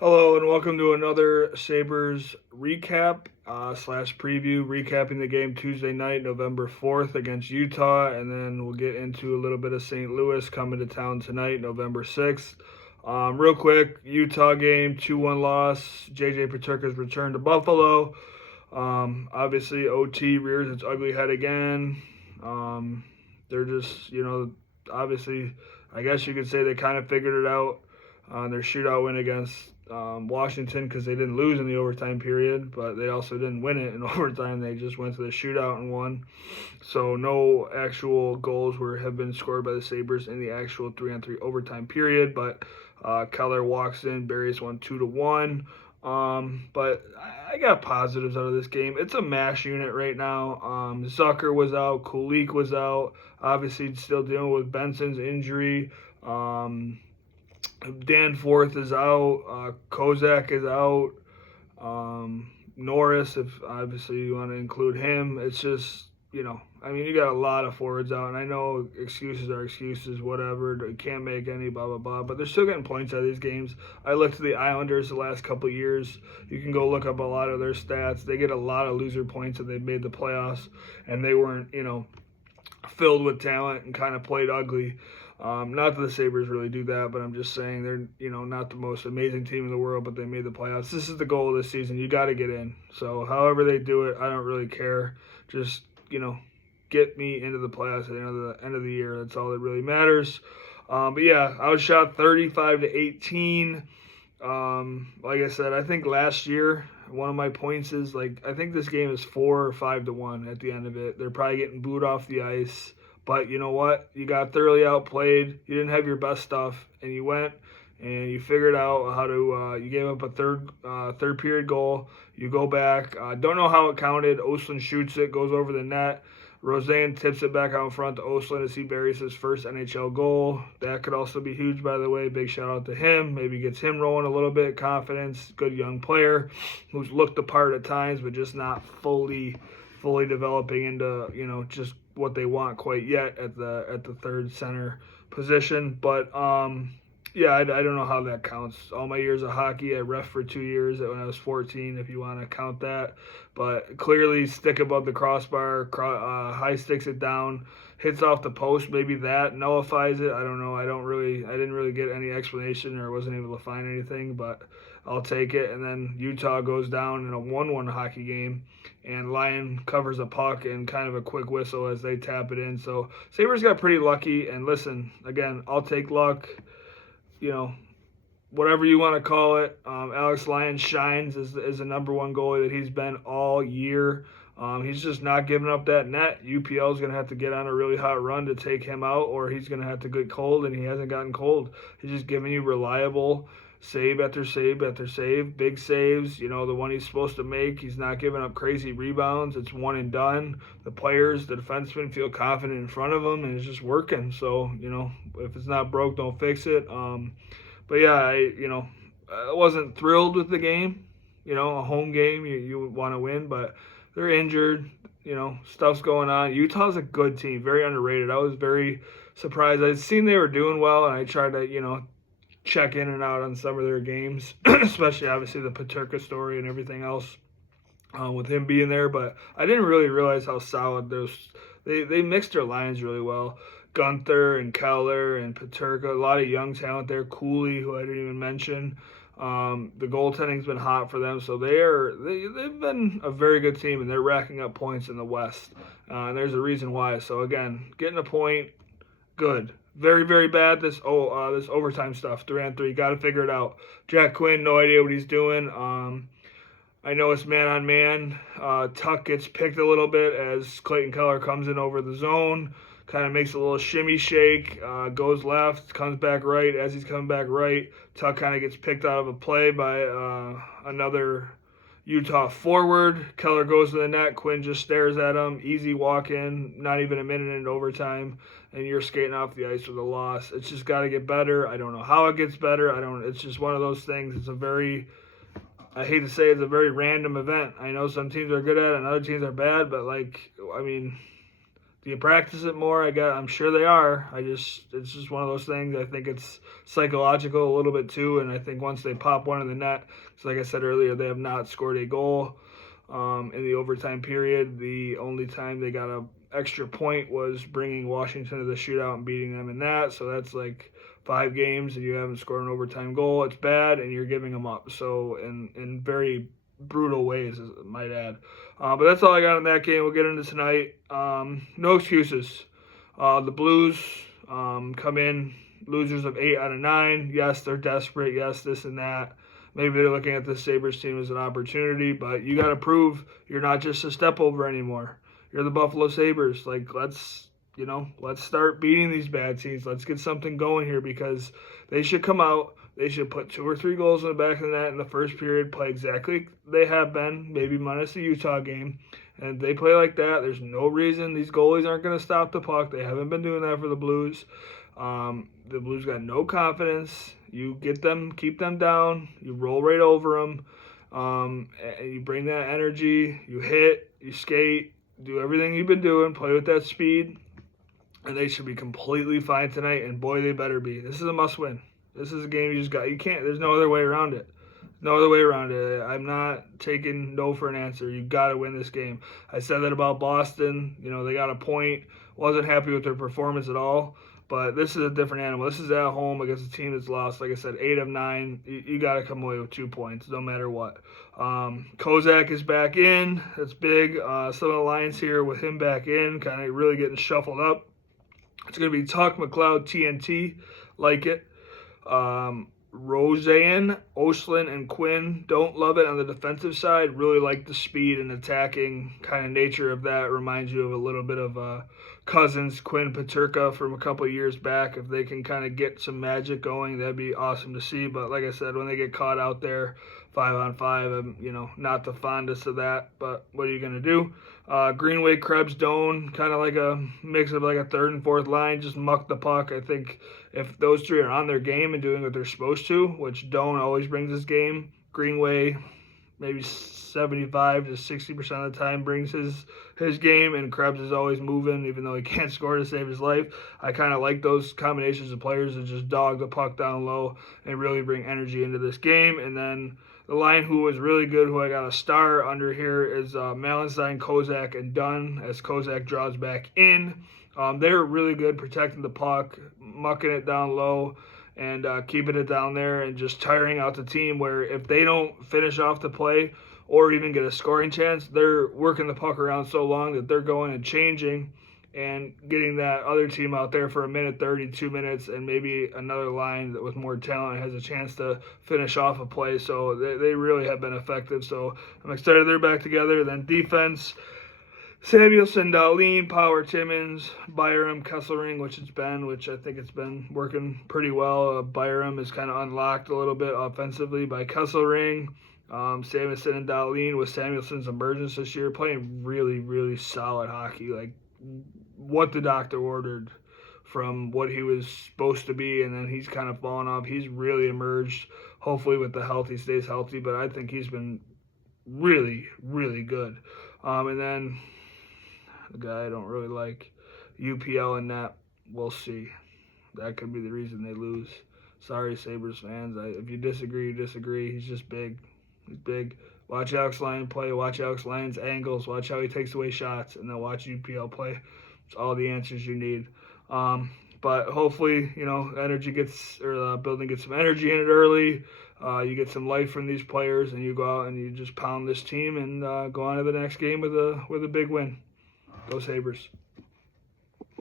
Hello and welcome to another Sabres recap slash preview, recapping the game Tuesday night, November 4th against Utah, and then we'll get into a little bit of St. Louis coming to town tonight, November 6th. Real quick, Utah game, 2-1 loss. JJ Paterka's return to Buffalo. Obviously, OT rears its ugly head again. They're just, obviously, I guess you could say they kind of figured it out on their shootout win against Washington because they didn't lose in the overtime period, but they also didn't win it in overtime. They just went to the shootout and won. So no actual goals have been scored by the Sabres in the actual 3-on-3 overtime period. But Keller walks in, buries one 2-1. But I got positives out of this game. It's a mash unit right now. Zucker was out, Kulik was out. Obviously, still dealing with Benson's injury. Danforth is out. Kozak is out. Norris, if obviously you want to include him. It's just, you got a lot of forwards out, and I know excuses are excuses, whatever. You can't make any, blah, blah, blah. But they're still getting points out of these games. I looked at the Islanders the last couple of years. You can go look up a lot of their stats. They get a lot of loser points, and they've made the playoffs, and they weren't, filled with talent and kind of played ugly. Not that the Sabres really do that, but I'm just saying they're, not the most amazing team in the world, but they made the playoffs. This is the goal of this season. You got to get in. So however they do it, I don't really care. Just, get me into the playoffs at the end of the year. That's all that really matters. But yeah, I was shot 35-18. Like I said, I think last year one of my points is I think this game is 4 or 5-1 at the end of it. They're probably getting booed off the ice, but you know what? You got thoroughly outplayed. You didn't have your best stuff, and you went and you figured out how to. You gave up a third period goal. You go back. Don't know how it counted. Oslin shoots it, goes over the net. Roseanne tips it back out in front to Oslin as he buries his first NHL goal. That could also be huge, by the way. Big shout out to him. Maybe gets him rolling a little bit. Confidence. Good young player who's looked the part at times, but just not fully developing into just what they want quite yet at the third center position. But yeah, I don't know how that counts. All my years of hockey, I ref for 2 years when I was 14, if you want to count that. But clearly, stick above the crossbar, high sticks it down, hits off the post. Maybe that nullifies it. I don't know. I didn't really get any explanation or wasn't able to find anything, but I'll take it. And then Utah goes down in a 1-1 hockey game, and Lyon covers a puck and kind of a quick whistle as they tap it in. So Sabres got pretty lucky. And listen, again, I'll take luck. Whatever you want to call it. Alex Lyon shines as the number one goalie that he's been all year. He's just not giving up that net. UPL is going to have to get on a really hot run to take him out, or he's going to have to get cold, and he hasn't gotten cold. He's just giving you reliable save after save after save, big saves, the one he's supposed to make. He's not giving up crazy rebounds. It's one and done. The players, the defensemen feel confident in front of him, and it's just working. So, if it's not broke, don't fix it. But yeah, I wasn't thrilled with the game. A home game, you want to win, but they're injured. Stuff's going on. Utah's a good team, very underrated. I was very surprised. I'd seen they were doing well, and I tried to, check in and out on some of their games, especially obviously the Paterka story and everything else with him being there. But I didn't really realize how solid they mixed their lines really well. Gunther and Keller and Paterka, a lot of young talent there. Cooley, who I didn't even mention. The goaltending's been hot for them, so they've been a very good team, and they're racking up points in the West. And there's a reason why. So again, getting a point, good. Very, very bad, this overtime stuff, 3-on-3. Got to figure it out. Jack Quinn, no idea what he's doing. I know it's man-on-man. Tuck gets picked a little bit as Clayton Keller comes in over the zone. Kind of makes a little shimmy shake, goes left, comes back right. As he's coming back right, Tuck kind of gets picked out of a play by another Utah forward. Keller goes to the net. Quinn just stares at him. Easy walk in, not even a minute into overtime, and you're skating off the ice with a loss. It's just got to get better. I don't know how it gets better. It's just one of those things. I hate to say it's a very random event. I know some teams are good at it and other teams are bad, but Do you practice it more? I'm sure they are. It's just one of those things. I think it's psychological a little bit too, and I think once they pop one in the net, so like I said earlier, they have not scored a goal in the overtime period. The only time they got a extra point was bringing Washington to the shootout and beating them in that. So that's like 5 games and you haven't scored an overtime goal. It's bad, and you're giving them up. So in very brutal ways, I might add. But that's all I got in that game. We'll get into tonight. No excuses. The Blues come in losers of 8 out of 9. Yes, they're desperate. Yes, this and that. Maybe they're looking at the Sabres team as an opportunity, but you got to prove you're not just a step over anymore. You're the Buffalo Sabres. Like, let's start beating these bad teams. Let's get something going here, because they should come out. They should put 2 or 3 goals in the back of the net in the first period, play exactly like they have been, maybe minus the Utah game. And if they play like that, there's no reason these goalies aren't going to stop the puck. They haven't been doing that for the Blues. The Blues got no confidence. You get them, keep them down. You roll right over them. And you bring that energy. You hit, you skate, do everything you've been doing. Play with that speed. And they should be completely fine tonight. And boy, they better be. This is a must-win. This is a game you can't, there's no other way around it. No other way around it. I'm not taking no for an answer. You got to win this game. I said that about Boston. They got a point. Wasn't happy with their performance at all. But this is a different animal. This is at home against a team that's lost, like I said, 8 of 9. You got to come away with 2 points, no matter what. Kozak is back in. That's big. Some of the lines here with him back in, kind of really getting shuffled up. It's going to be Tuck, McLeod, TNT. Like it. Roseanne, Oslin, and Quinn don't love it on the defensive side. Really like the speed and attacking kind of nature of that. Reminds you of a little bit of Cousins, Quinn, Peterka from a couple of years back. If they can kind of get some magic going, that'd be awesome to see. But like I said, when they get caught out there 5-on-5, I'm not the fondest of that. But what are you going to do? Greenway, Krebs, Doan, kind of like a mix of like a third and fourth line, just muck the puck. I think if those 3 are on their game and doing what they're supposed to, which Doan always brings his game, Greenway maybe 75 to 60% of the time brings his game, and Krebs is always moving, even though he can't score to save his life. I kind of like those combinations of players that just dog the puck down low and really bring energy into this game. And then the line who was really good, who I got a star under here, is Malenstein, Kozak, and Dunn, as Kozak draws back in. They're really good protecting the puck, mucking it down low, and keeping it down there and just tiring out the team, where if they don't finish off the play or even get a scoring chance, they're working the puck around so long that they're going and changing and getting that other team out there for a minute 30, 2 minutes, and maybe another line that with more talent has a chance to finish off a play. So they really have been effective. So I'm excited they're back together. Then defense, Samuelson, Dahlin, Power, Timmins, Byram, Kesselring, which I think it's been working pretty well. Byram is kind of unlocked a little bit offensively by Kesselring. Samuelson and Dahlin, with Samuelson's emergence this year, playing really, really solid hockey. Like what the doctor ordered from what he was supposed to be, and then he's kind of fallen off. He's really emerged. Hopefully with the health, he stays healthy, but I think he's been really, really good. And then the guy I don't really like, UPL and that, we'll see. That could be the reason they lose. Sorry, Sabres fans. If you disagree, you disagree. He's just big. He's big. Watch Alex Lyon play. Watch Alex Lyon's angles. Watch how he takes away shots. And then watch UPL play. It's all the answers you need. But hopefully, energy gets, or the building gets some energy in it early. You get some life from these players, and you go out and you just pound this team and go on to the next game with a big win. Go Sabres.